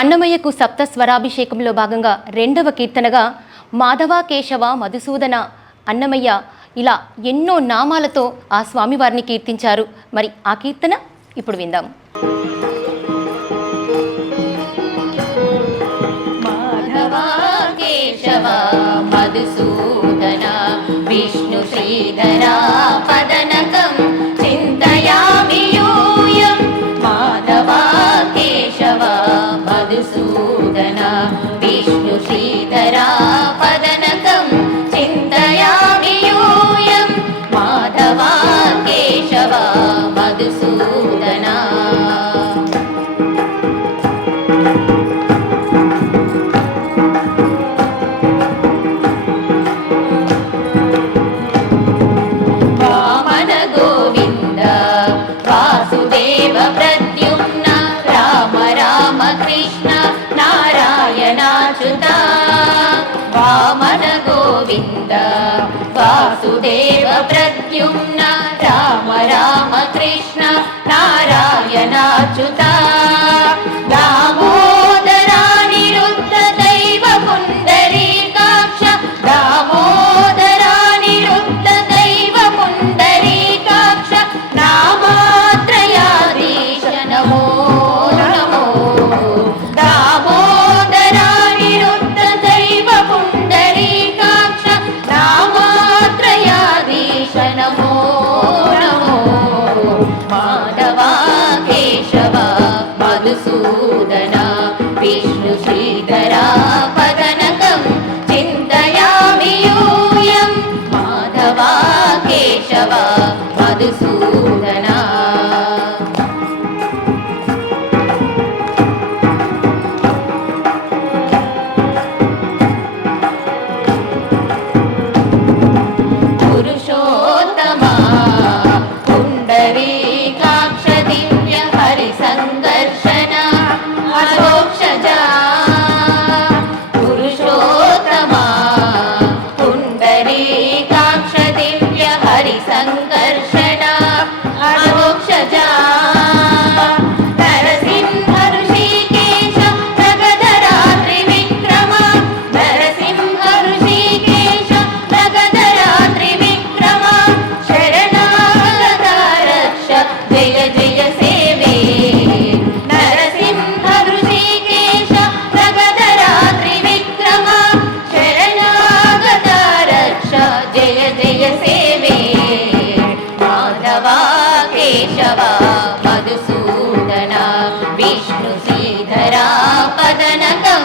అన్నమయ్యకు సప్త స్వరాభిషేకంలో భాగంగా రెండవ కీర్తనగా మాధవ కేశవ మధుసూదన అన్నమయ్య ఇలా ఎన్నో నామాలతో ఆ స్వామివారిని కీర్తించారు. మరి ఆ కీర్తన ఇప్పుడు విందాం. మాధవ కేశవ మధుసూదన విష్ణు శ్రీధర పదనకం చింతయామి యూయం. మాధవ కేశవ మధుసూదన విష్ణు శ్రీధర పదనకం చింతయామి యూయం. మాధవ కేశవ మధుసూదన. వామన గోవింద వాసుదేవ ప్రద్యుమ్న రామ రామ కృష్ణ నారాయణాచ్యుత. వామన గోవింద వాసుదేవ ప్రద్యుమ్న రామ రామ కృష్ణ నారాయణాచ్యుత. దామోదరానిరుద్ధ దైవ పుండరీకాక్ష. దామోదరానిరుద్ధ దైవ పుండరీకాక్ష. నామాత్రయాధీశ నమో నమో. దామోదరానిరుద్ధ దైవ పుండరీకాక్ష. నామాత్రయాధీశ నమో నమో. మాధవ కేశవ మధుసూదన విష్ణు శ్రీధర పదనకం చింతయామి యూయం. మాధవ కేశవ మధుసూదన. పురుషోత్తమా పుండరీకాక్ష దివ్య హరి సందర్శన అరోక్షజా. పురుషోత్తమా పుండరీకాక్ష దివ్య హరి సందర్శన అరోక్షజా. నరసింహ ఋషికేశ నగధరా త్రివిక్రమ. నరసింహ ఋషికేశ నగధరా త్రివిక్రమ. శరణాగత రక్ష జయ జయ సేవే. నరసింహ ఋషికేశ నగధరా త్రివిక్రమ. శరణాగత రక్ష జయ జయ సేవే. మాధవ కేశవ మధుసూదన విష్ణు శ్రీధర పదనకం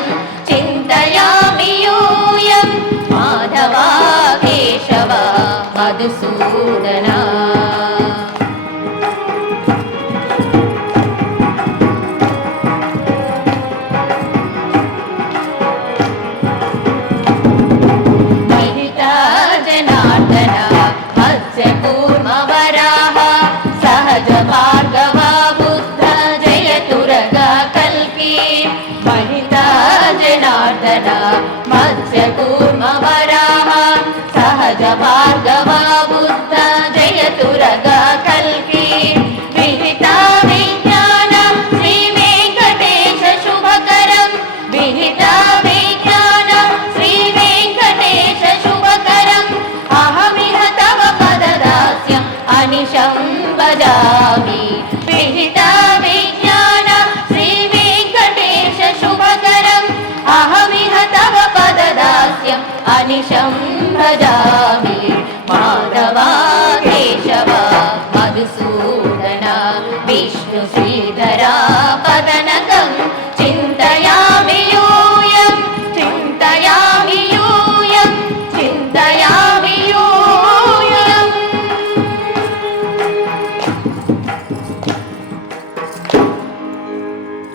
చింతయామి యూయం. మాధవ కేశవ మధుసూదన. మహితా జనార్దన మత్స్య కూర్మ వరాహ సహజ భార్గవ బుద్ధ జయతురగ కల్కి. మహితా జనార్దన మత్స్య కూర్మ